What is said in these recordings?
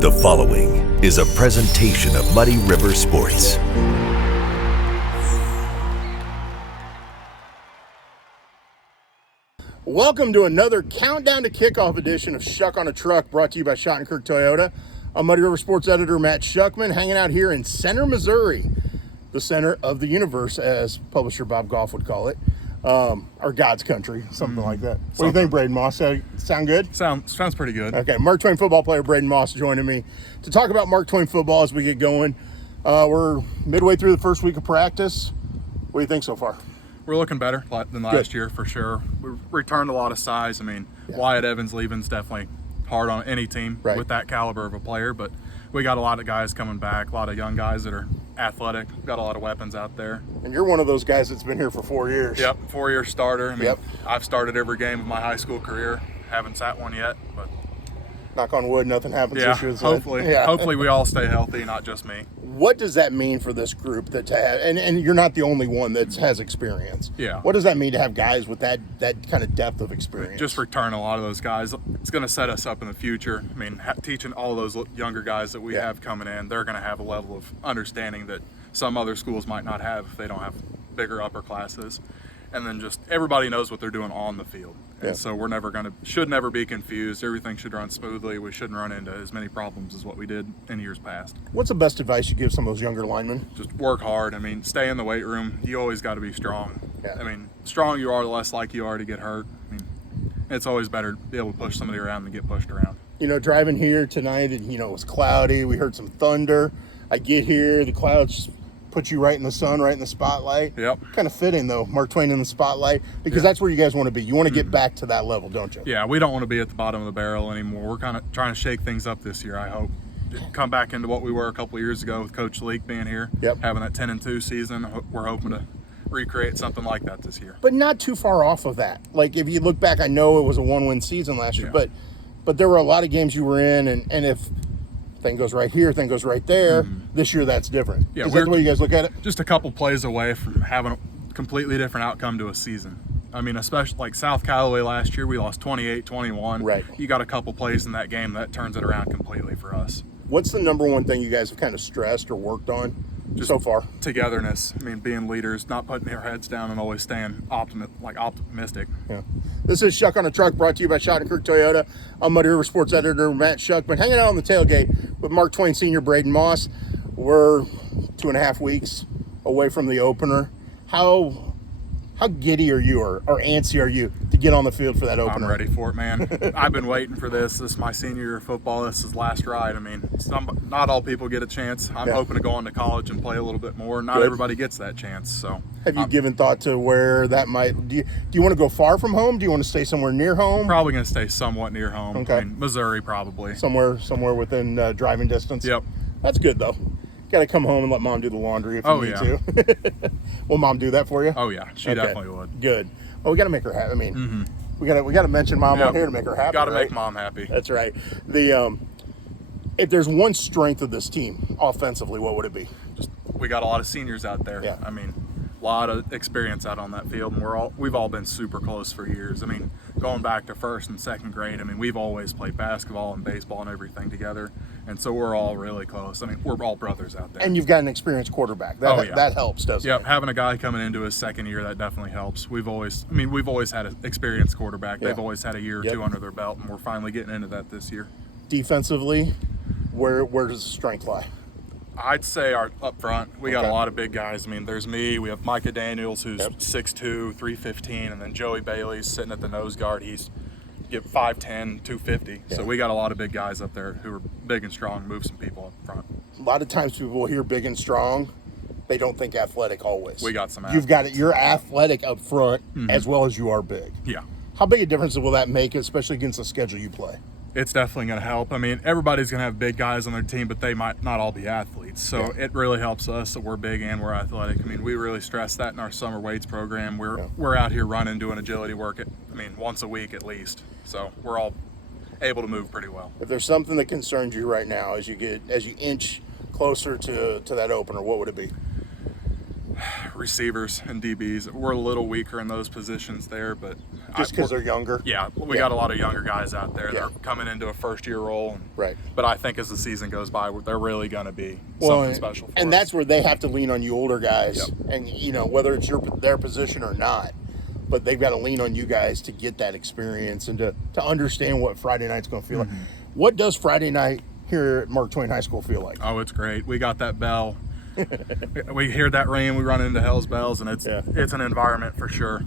The following is a presentation of Muddy River Sports. Welcome to another countdown to kickoff edition of Schuck on a Truck, brought to you by Schuck Toyota. I'm Muddy River Sports editor Matt Schuckman, hanging out here in Center, Missouri, the center of the universe, as publisher Bob Goff would call it, or God's country, something like that. What do you think, Brayden Moss? Sound good? Sounds pretty good. Okay, Mark Twain football player Brayden Moss joining me to talk about Mark Twain football as we get going. We're midway through the first week of practice. What do you think so far? We're looking better than last year for sure. We returned a lot of size. I mean, Wyatt Evans leaving's definitely hard on any team with that caliber of a player, but we got a lot of guys coming back, a lot of young guys that are athletic. We've got a lot of weapons out there. And you're one of those guys that's been here for 4 years. Yep, 4-year starter. I mean, I've started every game of my high school career. Haven't sat one yet, but knock on wood, nothing happens this year. Hopefully we all stay healthy, not just me. What does that mean for this group that to have, and you're not the only one that has experience. Yeah. What does that mean to have guys with that kind of depth of experience? Just return a lot of those guys. It's going to set us up in the future. I mean, teaching all of those younger guys that we have coming in, they're going to have a level of understanding that some other schools might not have if they don't have bigger upper classes. And then just everybody knows what they're doing on the field. And so we're should never be confused. Everything should run smoothly. We shouldn't run into as many problems as what we did in years past. What's the best advice you give some of those younger linemen? Just work hard. I mean, stay in the weight room. You always got to be strong. Yeah. I mean, strong you are, the less likely you are to get hurt. I mean, it's always better to be able to push somebody around than get pushed around. You know, driving here tonight, it was cloudy. We heard some thunder. I get here, the clouds put you right in the sun, right in the spotlight. Yep. Kind of fitting, though, Mark Twain in the spotlight, because that's where you guys want to be. You want to get back to that level, don't you? Yeah, we don't want to be at the bottom of the barrel anymore. We're kind of trying to shake things up this year, I hope. Come back into what we were a couple of years ago with Coach Leak being here, having that 10-2 season. We're hoping to recreate something like that this year. But not too far off of that. Like, if you look back, I know it was a one-win season last year, but there were a lot of games you were in, and if thing goes right here, thing goes right there. This year, that's different. Yeah, is that the way you guys look at it? Just a couple plays away from having a completely different outcome to a season. I mean, especially like South Callaway last year, we lost 28-21. Right. You got a couple plays in that game that turns it around completely for us. What's the number one thing you guys have kind of stressed or worked on so far? Togetherness. I mean, being leaders, not putting our heads down and always staying optimistic. Yeah. This is Schuck on a Truck, brought to you by Schuck Toyota. I'm Muddy River Sports editor Matt Schuckman, hanging out on the tailgate with Mark Twain Sr. Brayden Moss. We're 2.5 weeks away from the opener. How giddy are you, or antsy are you to get on the field for that opener? I'm ready for it, man. I've been waiting for this. This is my senior year of football. This is last ride. I mean, not all people get a chance. I'm hoping to go on to college and play a little bit more. Not everybody gets that chance. So, have you given thought to where that might? Do you want to go far from home? Do you want to stay somewhere near home? Probably going to stay somewhat near home. Okay. I mean, Missouri probably. Somewhere within driving distance. Yep. That's good though. Got to come home and let mom do the laundry if you need to. Will mom do that for you? Oh yeah, she definitely would. Good. Well, we got to make her happy. I mean, we got to mention mom on here to make her happy. Got to make mom happy. That's right. If there's one strength of this team offensively, what would it be? We got a lot of seniors out there. Yeah. I mean, a lot of experience out on that field, and we've all been super close for years. I mean, going back to first and second grade, I mean, we've always played basketball and baseball and everything together, and so we're all really close. I mean, we're all brothers out there. And you've got an experienced quarterback. That helps, doesn't it? Yep, having a guy coming into his second year, that definitely helps. We've always had an experienced quarterback. They've always had a year or two under their belt, and we're finally getting into that this year. Defensively, where does the strength lie? I'd say up front, we got a lot of big guys. I mean, there's me. We have Micah Daniels, who's 6'2", 315, and then Joey Bailey's sitting at the nose guard. He's 5'10", 250. So we got a lot of big guys up there who are big and strong, move some people up front. A lot of times people will hear big and strong. They don't think athletic always. We got some athletes. You've got it. You're athletic up front as well as you are big. Yeah. How big a difference will that make, especially against the schedule you play? It's definitely going to help. I mean, everybody's going to have big guys on their team, but they might not all be athletes. So it really helps us that we're big and we're athletic. I mean, we really stress that in our summer weights program. We're out here running, doing agility work once a week at least. So we're all able to move pretty well. If there's something that concerns you right now as you inch closer to that opener, what would it be? Receivers and DBs. We're a little weaker in those positions there, but Just because they're younger? Yeah, we got a lot of younger guys out there. Yeah. They're coming into a first-year role. Right. But I think as the season goes by, they're really going to be something special for us. And that's where they have to lean on you older guys. Yep. And, you know, whether it's their position or not, but they've got to lean on you guys to get that experience and to understand what Friday night's going to feel like. What does Friday night here at Mark Twain High School feel like? Oh, it's great. We got that bell. We hear that ring, we run into Hell's Bells, and it's an environment for sure.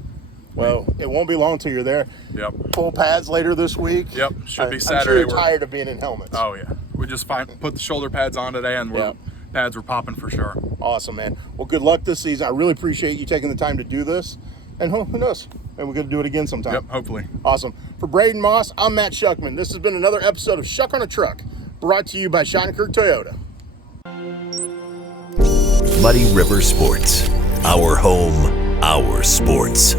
Well, it won't be long till you're there. Yep. Full pads later this week. Yep. Should be Saturday. I'm sure you're tired of being in helmets. Oh, yeah. We just put the shoulder pads on today, and pads were popping for sure. Awesome, man. Well, good luck this season. I really appreciate you taking the time to do this. And who knows? And we're going to do it again sometime. Yep, hopefully. Awesome. For Brayden Moss, I'm Matt Schuckman. This has been another episode of Schuck on a Truck, brought to you by Schuck Toyota. Muddy River Sports. Our home, our sports.